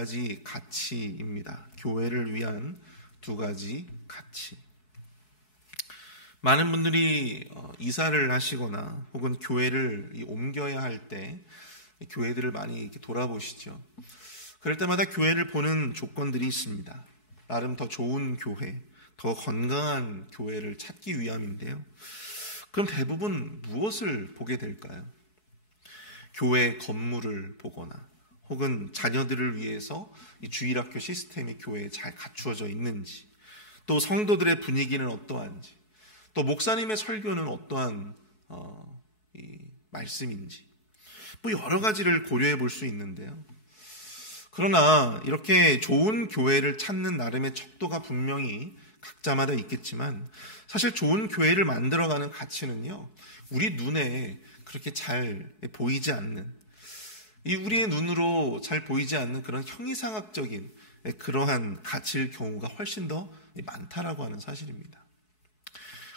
가지 가치입니다. 교회를 위한 두 가지 가치. 많은 분들이 이사를 하시거나 혹은 교회를 옮겨야 할 때 교회들을 많이 이렇게 돌아보시죠. 그럴 때마다 교회를 보는 조건들이 있습니다. 나름 더 좋은 교회, 더 건강한 교회를 찾기 위함인데요. 그럼 대부분 무엇을 보게 될까요? 교회 건물을 보거나 혹은 자녀들을 위해서 이 주일학교 시스템이 교회에 잘 갖추어져 있는지, 또 성도들의 분위기는 어떠한지, 또 목사님의 설교는 어떠한 이 말씀인지, 뭐 여러 가지를 고려해 볼 수 있는데요. 그러나 이렇게 좋은 교회를 찾는 나름의 척도가 분명히 각자마다 있겠지만, 사실 좋은 교회를 만들어가는 가치는요, 우리 눈에 그렇게 잘 보이지 않는, 이 우리의 눈으로 잘 보이지 않는 그런 형이상학적인 그러한 가치일 경우가 훨씬 더 많다라고 하는 사실입니다.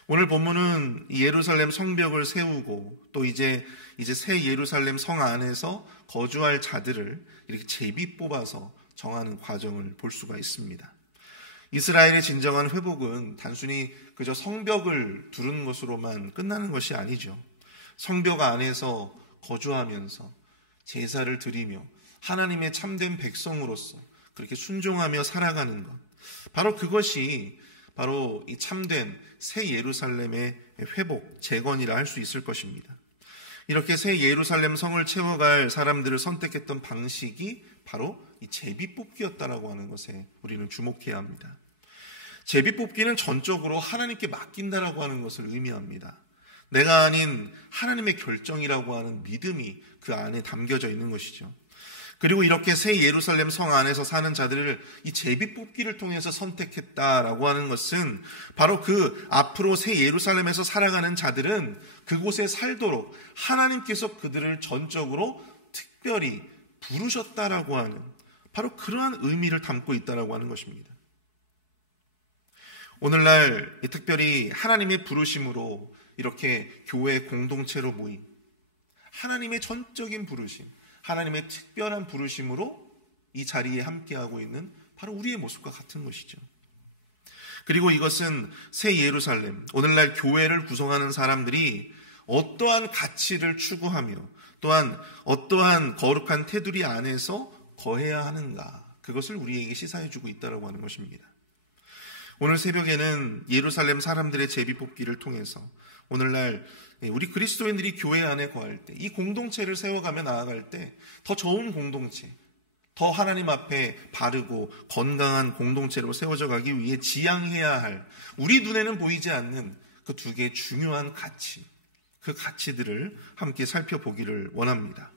오늘 본문은 예루살렘 성벽을 세우고 또 이제 새 예루살렘 성 안에서 거주할 자들을 이렇게 제비 뽑아서 정하는 과정을 볼 수가 있습니다. 이스라엘의 진정한 회복은 단순히 그저 성벽을 두른 것으로만 끝나는 것이 아니죠. 성벽 안에서 거주하면서 제사를 드리며 하나님의 참된 백성으로서 그렇게 순종하며 살아가는 것, 바로 그것이 바로 이 참된 새 예루살렘의 회복, 재건이라 할 수 있을 것입니다. 이렇게 새 예루살렘 성을 채워갈 사람들을 선택했던 방식이 바로 이 제비뽑기였다라고 하는 것에 우리는 주목해야 합니다. 제비뽑기는 전적으로 하나님께 맡긴다라고 하는 것을 의미합니다. 내가 아닌 하나님의 결정이라고 하는 믿음이 그 안에 담겨져 있는 것이죠. 그리고 이렇게 새 예루살렘 성 안에서 사는 자들을 이 제비뽑기를 통해서 선택했다라고 하는 것은 바로 그 앞으로 새 예루살렘에서 살아가는 자들은 그곳에 살도록 하나님께서 그들을 전적으로 특별히 부르셨다라고 하는 바로 그러한 의미를 담고 있다라고 하는 것입니다. 오늘날 특별히 하나님의 부르심으로 이렇게 교회 공동체로 모인 하나님의 전적인 부르심, 하나님의 특별한 부르심으로 이 자리에 함께하고 있는 바로 우리의 모습과 같은 것이죠. 그리고 이것은 새 예루살렘, 오늘날 교회를 구성하는 사람들이 어떠한 가치를 추구하며 또한 어떠한 거룩한 테두리 안에서 거해야 하는가, 그것을 우리에게 시사해주고 있다고 하는 것입니다. 오늘 새벽에는 예루살렘 사람들의 제비뽑기를 통해서 오늘날 우리 그리스도인들이 교회 안에 거할 때, 이 공동체를 세워가며 나아갈 때 더 좋은 공동체, 더 하나님 앞에 바르고 건강한 공동체로 세워져 가기 위해 지향해야 할 우리 눈에는 보이지 않는 그 두 개의 중요한 가치, 그 가치들을 함께 살펴보기를 원합니다.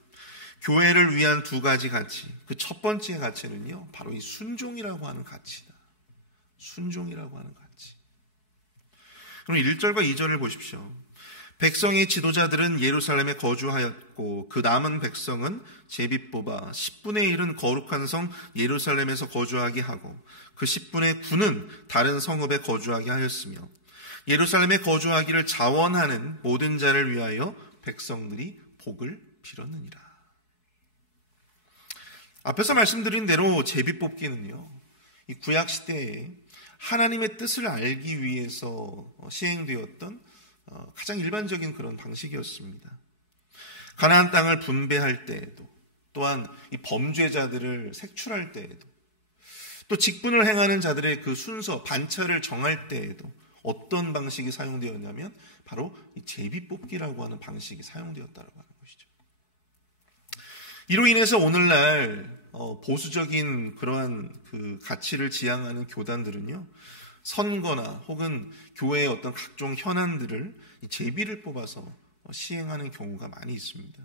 교회를 위한 두 가지 가치, 그 첫 번째 가치는요, 바로 이 순종이라고 하는 가치다. 순종이라고 하는 가치. 그럼 1절과 2절을 보십시오. 백성의 지도자들은 예루살렘에 거주하였고 그 남은 백성은 제비 뽑아 10분의 1은 거룩한 성 예루살렘에서 거주하게 하고 그 10분의 9는 다른 성읍에 거주하게 하였으며 예루살렘에 거주하기를 자원하는 모든 자를 위하여 백성들이 복을 빌었느니라. 앞에서 말씀드린 대로 제비 뽑기는요, 이 구약 시대에 하나님의 뜻을 알기 위해서 시행되었던 가장 일반적인 그런 방식이었습니다. 가나안 땅을 분배할 때에도, 또한 이 범죄자들을 색출할 때에도, 또 직분을 행하는 자들의 그 순서, 반차를 정할 때에도 어떤 방식이 사용되었냐면 바로 이 제비뽑기라고 하는 방식이 사용되었다고 하는 것이죠. 이로 인해서 오늘날 보수적인 그러한 그 가치를 지향하는 교단들은요, 선거나 혹은 교회의 어떤 각종 현안들을 제비를 뽑아서 시행하는 경우가 많이 있습니다.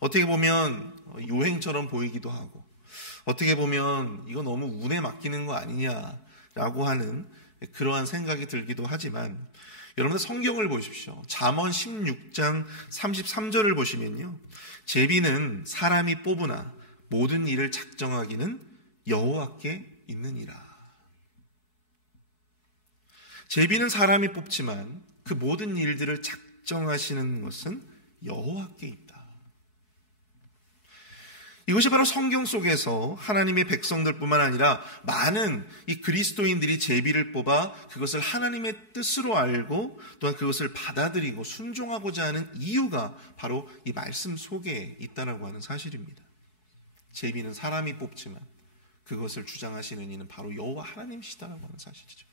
어떻게 보면 요행처럼 보이기도 하고, 어떻게 보면 이거 너무 운에 맡기는 거 아니냐라고 하는 그러한 생각이 들기도 하지만, 여러분들 성경을 보십시오. 잠언 16장 33절을 보시면요, 제비는 사람이 뽑으나 모든 일을 작정하기는 여호와께 있느니라. 제비는 사람이 뽑지만 그 모든 일들을 작정하시는 것은 여호와께 있다. 이것이 바로 성경 속에서 하나님의 백성들뿐만 아니라 많은 이 그리스도인들이 제비를 뽑아 그것을 하나님의 뜻으로 알고 또한 그것을 받아들이고 순종하고자 하는 이유가 바로 이 말씀 속에 있다라고 하는 사실입니다. 제비는 사람이 뽑지만 그것을 주장하시는 이는 바로 여호와 하나님이시다라고 하는 사실이죠.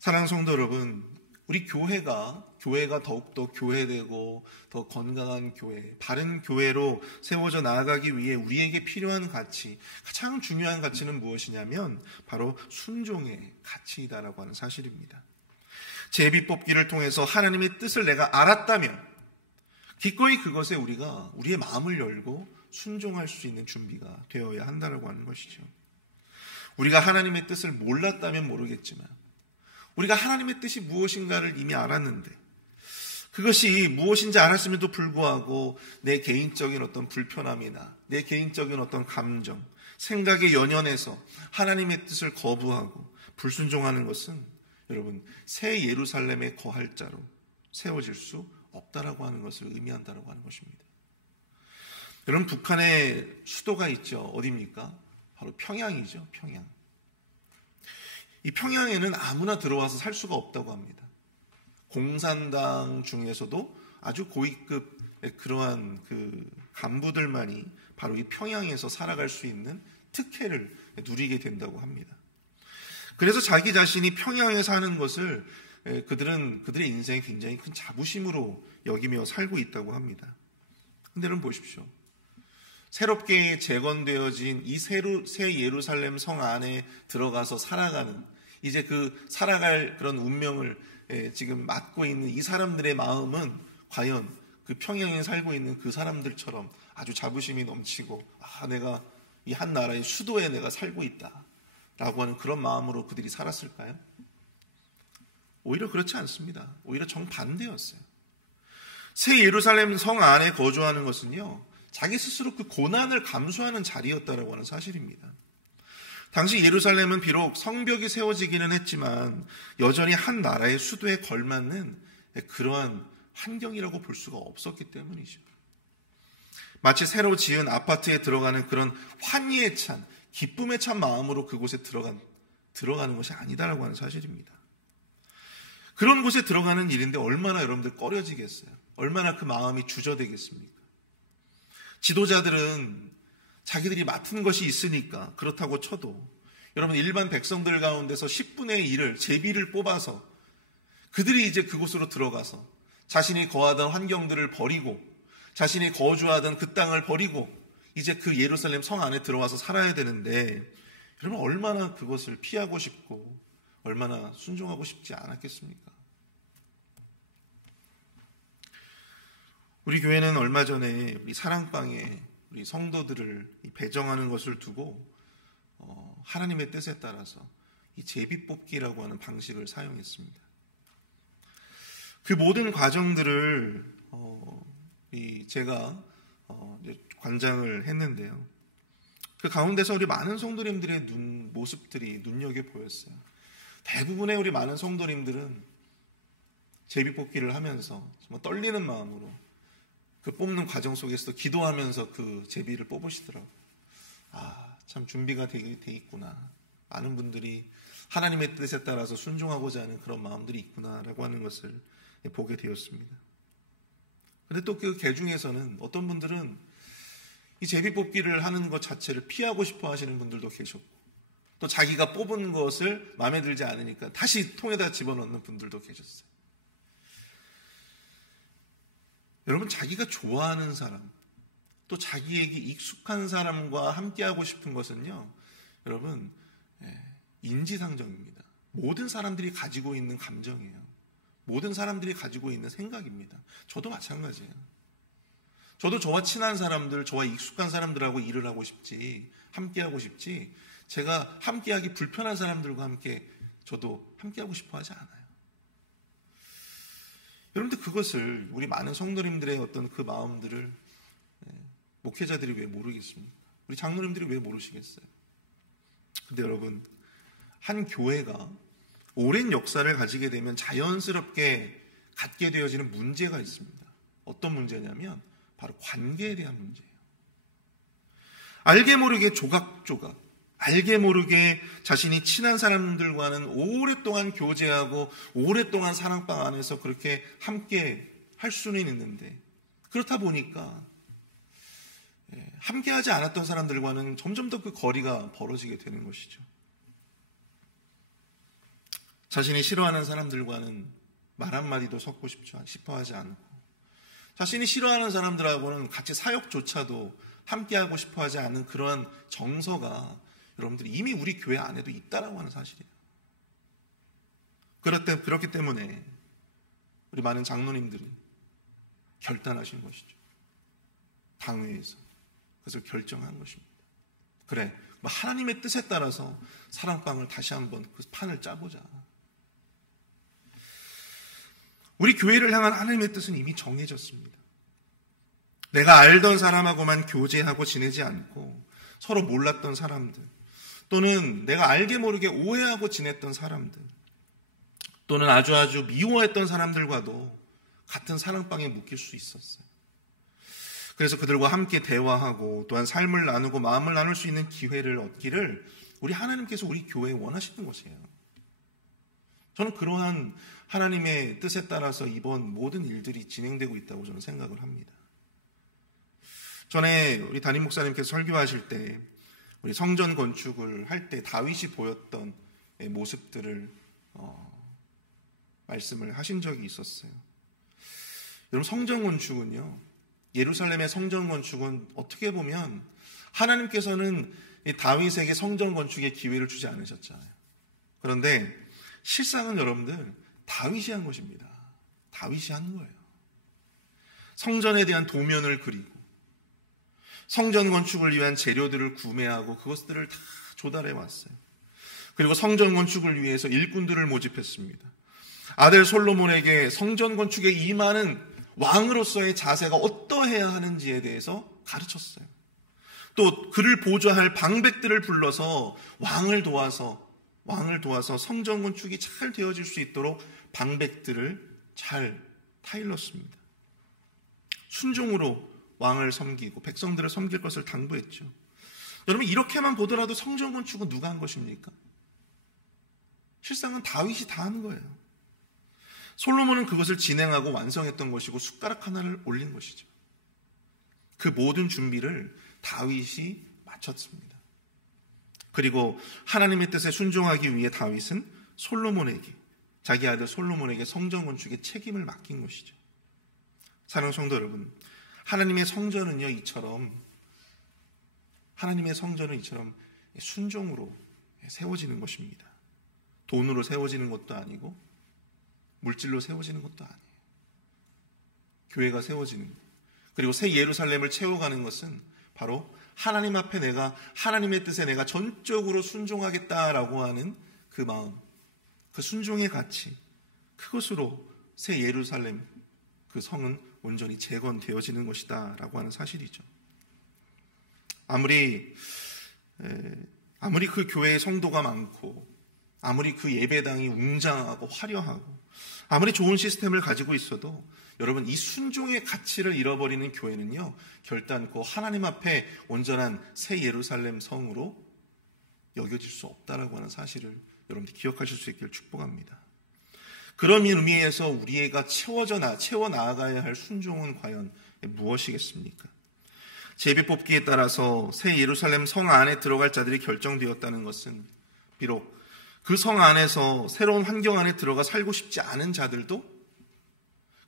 사랑하는 성도 여러분, 우리 교회가 더욱더 교회되고 더 건강한 교회, 바른 교회로 세워져 나아가기 위해 우리에게 필요한 가치, 가장 중요한 가치는 무엇이냐면 바로 순종의 가치이다라고 하는 사실입니다. 제비 뽑기를 통해서 하나님의 뜻을 내가 알았다면 기꺼이 그것에 우리가 우리의 마음을 열고 순종할 수 있는 준비가 되어야 한다라고 하는 것이죠. 우리가 하나님의 뜻을 몰랐다면 모르겠지만 우리가 하나님의 뜻이 무엇인가를 이미 알았는데 그것이 무엇인지 알았음에도 불구하고 내 개인적인 어떤 불편함이나 내 개인적인 어떤 감정, 생각에 연연해서 하나님의 뜻을 거부하고 불순종하는 것은 여러분 새 예루살렘의 거할 자로 세워질 수 없다라고 하는 것을 의미한다라고 하는 것입니다. 여러분 북한의 수도가 있죠. 어디입니까? 바로 평양이죠. 평양. 이 평양에는 아무나 들어와서 살 수가 없다고 합니다. 공산당 중에서도 아주 고위급의 그러한 그 간부들만이 바로 이 평양에서 살아갈 수 있는 특혜를 누리게 된다고 합니다. 그래서 자기 자신이 평양에 사는 것을 그들의 인생에 굉장히 큰 자부심으로 여기며 살고 있다고 합니다. 근데 여러분 보십시오. 새롭게 재건되어진 이 새 예루살렘 성 안에 들어가서 살아가는 이제 그 살아갈 그런 운명을 지금 맡고 있는 이 사람들의 마음은 과연 그 평양에 살고 있는 그 사람들처럼 아주 자부심이 넘치고 내가 이 한 나라의 수도에 내가 살고 있다라고 하는 그런 마음으로 그들이 살았을까요? 오히려 그렇지 않습니다. 오히려 정반대였어요. 새 예루살렘 성 안에 거주하는 것은요, 자기 스스로 그 고난을 감수하는 자리였다라고 하는 사실입니다. 당시 예루살렘은 비록 성벽이 세워지기는 했지만 여전히 한 나라의 수도에 걸맞는 그러한 환경이라고 볼 수가 없었기 때문이죠. 마치 새로 지은 아파트에 들어가는 그런 환희에 찬, 기쁨에 찬 마음으로 그곳에 들어가는 것이 아니다라고 하는 사실입니다. 그런 곳에 들어가는 일인데 얼마나 여러분들 꺼려지겠어요? 얼마나 그 마음이 주저되겠습니까? 지도자들은 자기들이 맡은 것이 있으니까 그렇다고 쳐도 여러분 일반 백성들 가운데서 10분의 1을 제비를 뽑아서 그들이 이제 그곳으로 들어가서 자신이 거하던 환경들을 버리고 자신이 거주하던 그 땅을 버리고 이제 그 예루살렘 성 안에 들어와서 살아야 되는데 여러분 얼마나 그것을 피하고 싶고 얼마나 순종하고 싶지 않았겠습니까? 우리 교회는 얼마 전에 우리 사랑방에 우리 성도들을 배정하는 것을 두고 하나님의 뜻에 따라서 이 제비뽑기라고 하는 방식을 사용했습니다. 그 모든 과정들을 제가 관장을 했는데요. 그 가운데서 우리 많은 성도님들의 모습들이 눈여겨 보였어요. 대부분의 우리 많은 성도님들은 제비뽑기를 하면서 정말 떨리는 마음으로 그 뽑는 과정 속에서도 기도하면서 그 제비를 뽑으시더라고요. 참 준비가 돼 있구나. 많은 분들이 하나님의 뜻에 따라서 순종하고자 하는 그런 마음들이 있구나라고 하는 것을 보게 되었습니다. 그런데 또 그 개 중에서는 어떤 분들은 이 제비 뽑기를 하는 것 자체를 피하고 싶어 하시는 분들도 계셨고 또 자기가 뽑은 것을 마음에 들지 않으니까 다시 통에다 집어넣는 분들도 계셨어요. 여러분 자기가 좋아하는 사람 또 자기에게 익숙한 사람과 함께하고 싶은 것은요, 여러분 인지상정입니다. 모든 사람들이 가지고 있는 감정이에요. 모든 사람들이 가지고 있는 생각입니다. 저도 마찬가지예요. 저도 저와 친한 사람들, 저와 익숙한 사람들하고 일을 하고 싶지, 함께하고 싶지, 제가 함께하기 불편한 사람들과 함께 저도 함께하고 싶어 하지 않아요. 여러분들 그것을 우리 많은 성도님들의 어떤 그 마음들을 목회자들이 왜 모르겠습니까? 우리 장로님들이 왜 모르시겠어요? 근데 여러분 한 교회가 오랜 역사를 가지게 되면 자연스럽게 갖게 되어지는 문제가 있습니다. 어떤 문제냐면 바로 관계에 대한 문제예요. 알게 모르게 조각조각, 알게 모르게 자신이 친한 사람들과는 오랫동안 교제하고 오랫동안 사랑방 안에서 그렇게 함께 할 수는 있는데, 그렇다 보니까 함께하지 않았던 사람들과는 점점 더 그 거리가 벌어지게 되는 것이죠. 자신이 싫어하는 사람들과는 말 한마디도 섞고 싶어 하지 않고, 자신이 싫어하는 사람들하고는 같이 사역조차도 함께하고 싶어 하지 않는 그러한 정서가 여러분들이 이미 우리 교회 안에도 있다라고 하는 사실이에요. 그렇기 때문에 우리 많은 장로님들이 결단하신 것이죠. 당회에서. 그래서 결정한 것입니다. 그래, 하나님의 뜻에 따라서 사랑방을 다시 한번 그 판을 짜보자. 우리 교회를 향한 하나님의 뜻은 이미 정해졌습니다. 내가 알던 사람하고만 교제하고 지내지 않고 서로 몰랐던 사람들, 또는 내가 알게 모르게 오해하고 지냈던 사람들, 또는 아주 미워했던 사람들과도 같은 사랑방에 묶일 수 있었어요. 그래서 그들과 함께 대화하고 또한 삶을 나누고 마음을 나눌 수 있는 기회를 얻기를 우리 하나님께서 우리 교회에 원하시는 것이에요. 저는 그러한 하나님의 뜻에 따라서 이번 모든 일들이 진행되고 있다고 저는 생각을 합니다. 전에 우리 담임 목사님께서 설교하실 때 우리 성전 건축을 할 때 다윗이 보였던 모습들을 말씀을 하신 적이 있었어요. 여러분, 성전 건축은요, 예루살렘의 성전 건축은 어떻게 보면 하나님께서는 다윗에게 성전 건축의 기회를 주지 않으셨잖아요. 그런데 실상은 여러분들 다윗이 한 것입니다. 다윗이 한 거예요. 성전에 대한 도면을 그리고 성전 건축을 위한 재료들을 구매하고 그것들을 다 조달해 왔어요. 그리고 성전 건축을 위해서 일꾼들을 모집했습니다. 아들 솔로몬에게 성전 건축에 임하는 왕으로서의 자세가 어떠해야 하는지에 대해서 가르쳤어요. 또 그를 보좌할 방백들을 불러서 왕을 도와서 성전 건축이 잘 되어질 수 있도록 방백들을 잘 타일렀습니다. 순종으로 왕을 섬기고 백성들을 섬길 것을 당부했죠. 여러분, 이렇게만 보더라도 성전 건축은 누가 한 것입니까? 실상은 다윗이 다 한 거예요. 솔로몬은 그것을 진행하고 완성했던 것이고 숟가락 하나를 올린 것이죠. 그 모든 준비를 다윗이 마쳤습니다. 그리고 하나님의 뜻에 순종하기 위해 다윗은 자기 아들 솔로몬에게 성전 건축의 책임을 맡긴 것이죠. 사랑하는 성도 여러분, 하나님의 성전은요, 이처럼 순종으로 세워지는 것입니다. 돈으로 세워지는 것도 아니고 물질로 세워지는 것도 아니에요. 교회가 세워지는 것, 그리고 새 예루살렘을 채워가는 것은 바로 하나님 앞에 내가 하나님의 뜻에 내가 전적으로 순종하겠다라고 하는 그 마음, 그 순종의 가치, 그것으로 새 예루살렘, 그 성은 온전히 재건되어지는 것이다 라고 하는 사실이죠. 아무리 그 교회에 성도가 많고, 아무리 그 예배당이 웅장하고 화려하고, 아무리 좋은 시스템을 가지고 있어도 여러분, 이 순종의 가치를 잃어버리는 교회는요, 결단코 하나님 앞에 온전한 새 예루살렘 성으로 여겨질 수 없다라고 하는 사실을 여러분들 기억하실 수 있기를 축복합니다. 그런 의미에서 우리가 채워 나아가야 할 순종은 과연 무엇이겠습니까? 제비 뽑기에 따라서 새 예루살렘 성 안에 들어갈 자들이 결정되었다는 것은 비록 그 성 안에서 새로운 환경 안에 들어가 살고 싶지 않은 자들도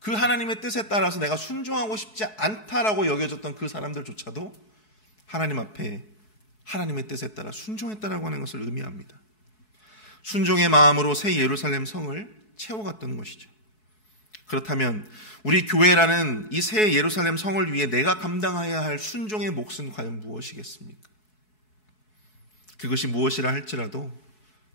그 하나님의 뜻에 따라서 내가 순종하고 싶지 않다라고 여겨졌던 그 사람들조차도 하나님 앞에 하나님의 뜻에 따라 순종했다라고 하는 것을 의미합니다. 순종의 마음으로 새 예루살렘 성을 채워갔던 것이죠. 그렇다면 우리 교회라는 이 새 예루살렘 성을 위해 내가 감당해야 할 순종의 몫은 과연 무엇이겠습니까? 그것이 무엇이라 할지라도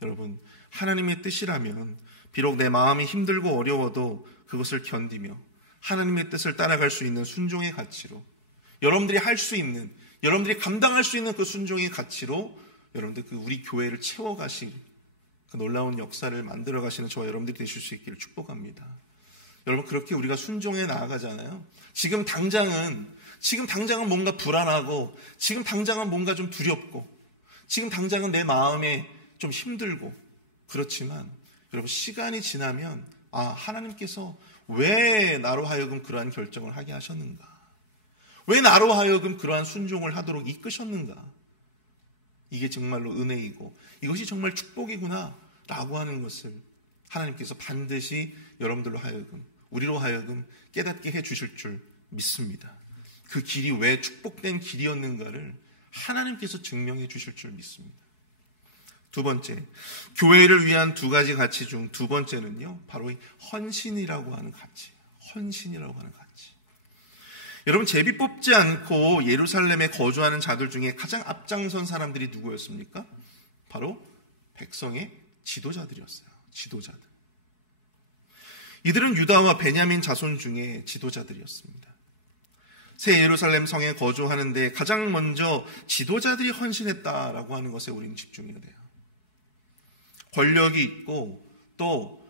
여러분, 하나님의 뜻이라면 비록 내 마음이 힘들고 어려워도 그것을 견디며 하나님의 뜻을 따라갈 수 있는 순종의 가치로, 여러분들이 할 수 있는, 여러분들이 감당할 수 있는 그 순종의 가치로 여러분들 그 우리 교회를 채워가실 그 놀라운 역사를 만들어 가시는 저와 여러분들이 되실 수 있기를 축복합니다. 여러분, 그렇게 우리가 순종해 나아가잖아요. 지금 당장은 지금 당장은 뭔가 불안하고, 지금 당장은 뭔가 좀 두렵고, 지금 당장은 내 마음에 좀 힘들고, 그렇지만 여러분, 시간이 지나면 하나님께서 왜 나로 하여금 그러한 결정을 하게 하셨는가? 왜 나로 하여금 그러한 순종을 하도록 이끄셨는가? 이게 정말로 은혜이고 이것이 정말 축복이구나 라고 하는 것을 하나님께서 반드시 여러분들로 하여금, 우리로 하여금 깨닫게 해주실 줄 믿습니다. 그 길이 왜 축복된 길이었는가를 하나님께서 증명해 주실 줄 믿습니다. 두 번째, 교회를 위한 두 가지 가치 중 두 번째는요, 바로 이 헌신이라고 하는 가치. 헌신이라고 하는 가치. 여러분, 제비 뽑지 않고 예루살렘에 거주하는 자들 중에 가장 앞장선 사람들이 누구였습니까? 바로 백성의 지도자들이었어요. 지도자들. 이들은 유다와 베냐민 자손 중에 지도자들이었습니다. 새 예루살렘 성에 거주하는데 가장 먼저 지도자들이 헌신했다라고 하는 것에 우리는 집중해야 돼요. 권력이 있고 또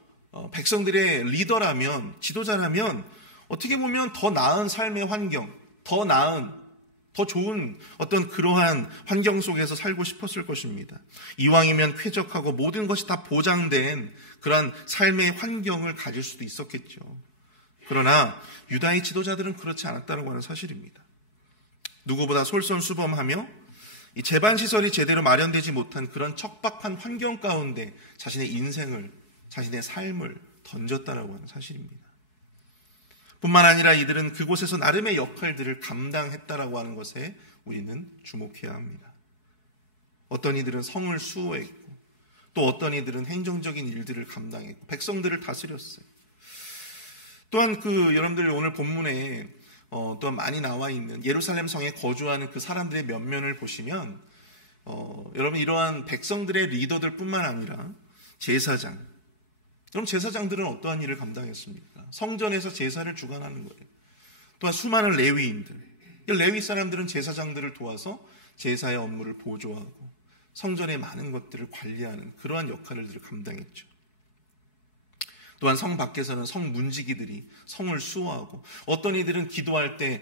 백성들의 리더라면, 지도자라면 어떻게 보면 더 나은 삶의 환경, 더 나은, 더 좋은 어떤 그러한 환경 속에서 살고 싶었을 것입니다. 이왕이면 쾌적하고 모든 것이 다 보장된 그런 삶의 환경을 가질 수도 있었겠죠. 그러나 유다의 지도자들은 그렇지 않았다고 하는 사실입니다. 누구보다 솔선수범하며 이 재반시설이 제대로 마련되지 못한 그런 척박한 환경 가운데 자신의 인생을, 자신의 삶을 던졌다라고 하는 사실입니다. 뿐만 아니라 이들은 그곳에서 나름의 역할들을 감당했다라고 하는 것에 우리는 주목해야 합니다. 어떤 이들은 성을 수호했고 또 어떤 이들은 행정적인 일들을 감당했고 백성들을 다스렸어요. 또한 여러분들 오늘 본문에 또한 많이 나와 있는 예루살렘 성에 거주하는 그 사람들의 면면을 보시면 여러분 이러한 백성들의 리더들 뿐만 아니라 제사장, 그럼 제사장들은 어떠한 일을 감당했습니까? 성전에서 제사를 주관하는 거예요. 또한 수많은 레위인들, 레위 사람들은 제사장들을 도와서 제사의 업무를 보조하고 성전의 많은 것들을 관리하는 그러한 역할을 감당했죠. 또한 성 밖에서는 성 문지기들이 성을 수호하고 어떤 이들은 기도할 때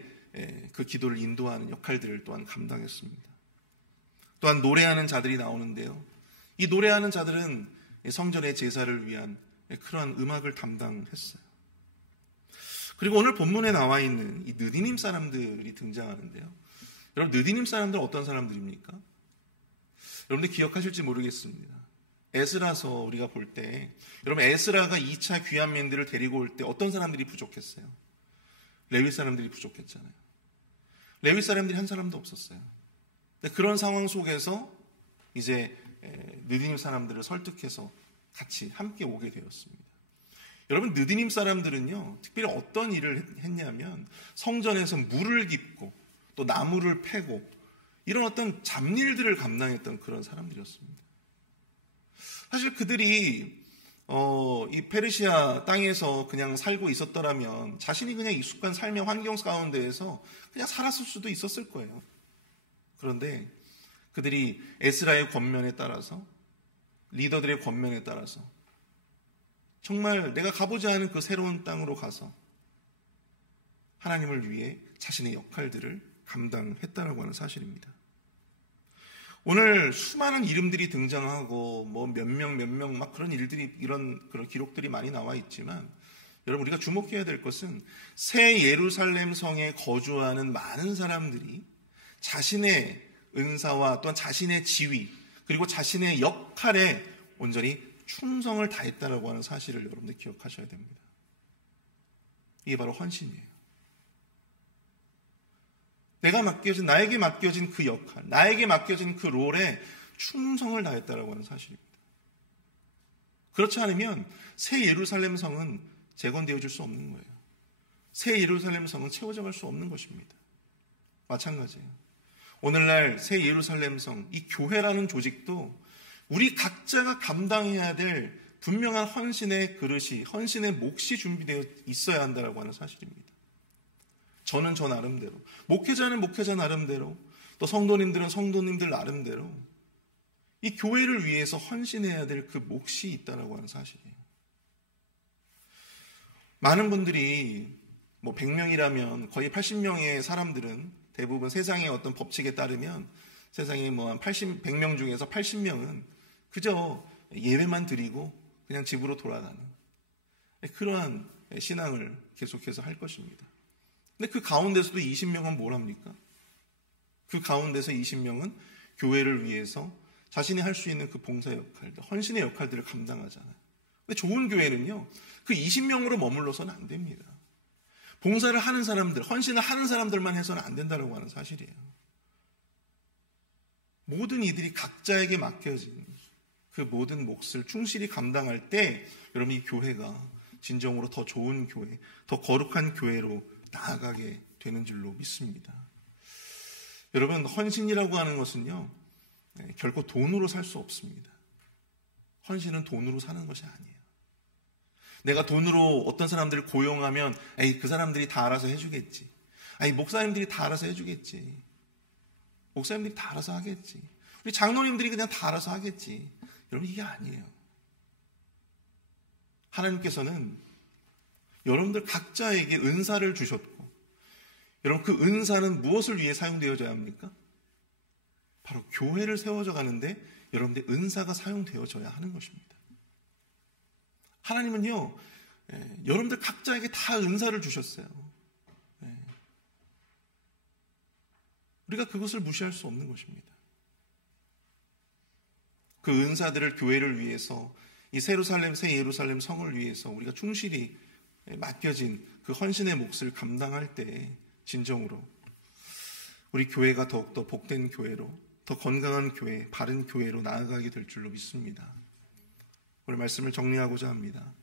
그 기도를 인도하는 역할들을 또한 감당했습니다. 또한 노래하는 자들이 나오는데요. 이 노래하는 자들은 성전의 제사를 위한 그러한 음악을 담당했어요. 그리고 오늘 본문에 나와 있는 이 느디님 사람들이 등장하는데요. 여러분, 느디님 사람들은 어떤 사람들입니까? 여러분들 기억하실지 모르겠습니다. 에스라서 우리가 볼 때, 여러분 에스라가 2차 귀환민들을 데리고 올 때 어떤 사람들이 부족했어요? 레위 사람들이 부족했잖아요. 레위 사람들이 한 사람도 없었어요. 근데 그런 상황 속에서 이제 느디님 사람들을 설득해서 같이 함께 오게 되었습니다. 여러분, 느디님 사람들은요, 특별히 어떤 일을 했냐면 성전에서 물을 깃고 또 나무를 패고 이런 어떤 잡일들을 감당했던 그런 사람들이었습니다. 사실 그들이 이 페르시아 땅에서 그냥 살고 있었더라면 자신이 그냥 익숙한 삶의 환경 가운데에서 그냥 살았을 수도 있었을 거예요. 그런데 그들이 에스라의 권면에 따라서, 리더들의 권면에 따라서 정말 내가 가보지 않은 그 새로운 땅으로 가서 하나님을 위해 자신의 역할들을 감당했다라고 하는 사실입니다. 오늘 수많은 이름들이 등장하고 뭐 몇 명 막 그런 일들이 그런 기록들이 많이 나와 있지만 여러분 우리가 주목해야 될 것은 새 예루살렘 성에 거주하는 많은 사람들이 자신의 은사와 또한 자신의 지위 그리고 자신의 역할에 온전히 충성을 다했다라고 하는 사실을 여러분들 기억하셔야 됩니다. 이게 바로 헌신이에요. 나에게 맡겨진 그 역할, 나에게 맡겨진 그 롤에 충성을 다했다라고 하는 사실입니다. 그렇지 않으면 새 예루살렘 성은 재건되어질 수 없는 거예요. 새 예루살렘 성은 채워져 갈 수 없는 것입니다. 마찬가지예요. 오늘날 새 예루살렘 성, 이 교회라는 조직도 우리 각자가 감당해야 될 분명한 헌신의 그릇이, 헌신의 몫이 준비되어 있어야 한다라고 하는 사실입니다. 저는 저 나름대로, 목회자는 목회자 나름대로, 또 성도님들은 성도님들 나름대로 이 교회를 위해서 헌신해야 될 그 몫이 있다라고 하는 사실이에요. 많은 분들이 뭐 100명이라면 거의 80명의 사람들은 대부분 세상의 어떤 법칙에 따르면 세상에 뭐 한 100명 중에서 80명은 그저 예배만 드리고 그냥 집으로 돌아가는 그러한 신앙을 계속해서 할 것입니다. 근데 그 가운데서도 20명은 뭘 합니까? 그 가운데서 20명은 교회를 위해서 자신이 할 수 있는 그 봉사 역할들, 헌신의 역할들을 감당하잖아요. 근데 좋은 교회는요, 그 20명으로 머물러서는 안 됩니다. 봉사를 하는 사람들, 헌신을 하는 사람들만 해서는 안 된다고 하는 사실이에요. 모든 이들이 각자에게 맡겨진 그 모든 몫을 충실히 감당할 때 여러분 이 교회가 진정으로 더 좋은 교회, 더 거룩한 교회로 나아가게 되는 줄로 믿습니다. 여러분 헌신이라고 하는 것은요 결코 돈으로 살 수 없습니다. 헌신은 돈으로 사는 것이 아니에요. 내가 돈으로 어떤 사람들을 고용하면 에이 그 사람들이 다 알아서 해주겠지. 아니 목사님들이 다 알아서 해주겠지. 목사님들이 다 알아서 하겠지. 우리 장로님들이 그냥 다 알아서 하겠지. 여러분 이게 아니에요. 하나님께서는 여러분들 각자에게 은사를 주셨고 여러분 그 은사는 무엇을 위해 사용되어져야 합니까? 바로 교회를 세워져 가는데 여러분들의 은사가 사용되어져야 하는 것입니다. 하나님은요 여러분들 각자에게 다 은사를 주셨어요. 우리가 그것을 무시할 수 없는 것입니다. 그 은사들을 교회를 위해서 이 새 예루살렘 성을 위해서 우리가 충실히 맡겨진 그 헌신의 몫을 감당할 때 진정으로 우리 교회가 더욱더 복된 교회로 더 건강한 교회, 바른 교회로 나아가게 될 줄로 믿습니다. 오늘 말씀을 정리하고자 합니다.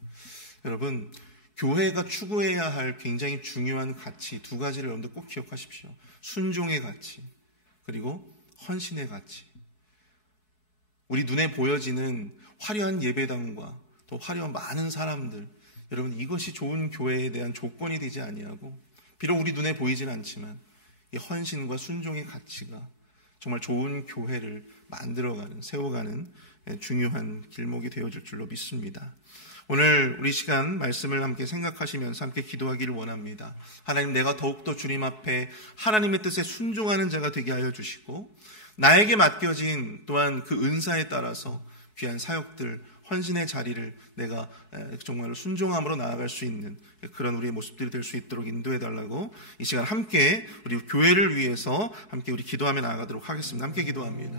여러분 교회가 추구해야 할 굉장히 중요한 가치 두 가지를 여러분들 꼭 기억하십시오. 순종의 가치 그리고 헌신의 가치. 우리 눈에 보여지는 화려한 예배당과 또 화려한 많은 사람들 여러분 이것이 좋은 교회에 대한 조건이 되지 아니하고 비록 우리 눈에 보이지는 않지만 이 헌신과 순종의 가치가 정말 좋은 교회를 만들어가는 세워가는 중요한 길목이 되어줄 줄로 믿습니다. 오늘 우리 시간 말씀을 함께 생각하시면서 함께 기도하기를 원합니다. 하나님 내가 더욱더 주님 앞에 하나님의 뜻에 순종하는 자가 되게 하여 주시고 나에게 맡겨진 또한 그 은사에 따라서 귀한 사역들 헌신의 자리를 내가 정말로 순종함으로 나아갈 수 있는 그런 우리의 모습들이 될 수 있도록 인도해달라고 이 시간 함께 우리 교회를 위해서 함께 우리 기도하며 나아가도록 하겠습니다. 함께 기도합니다.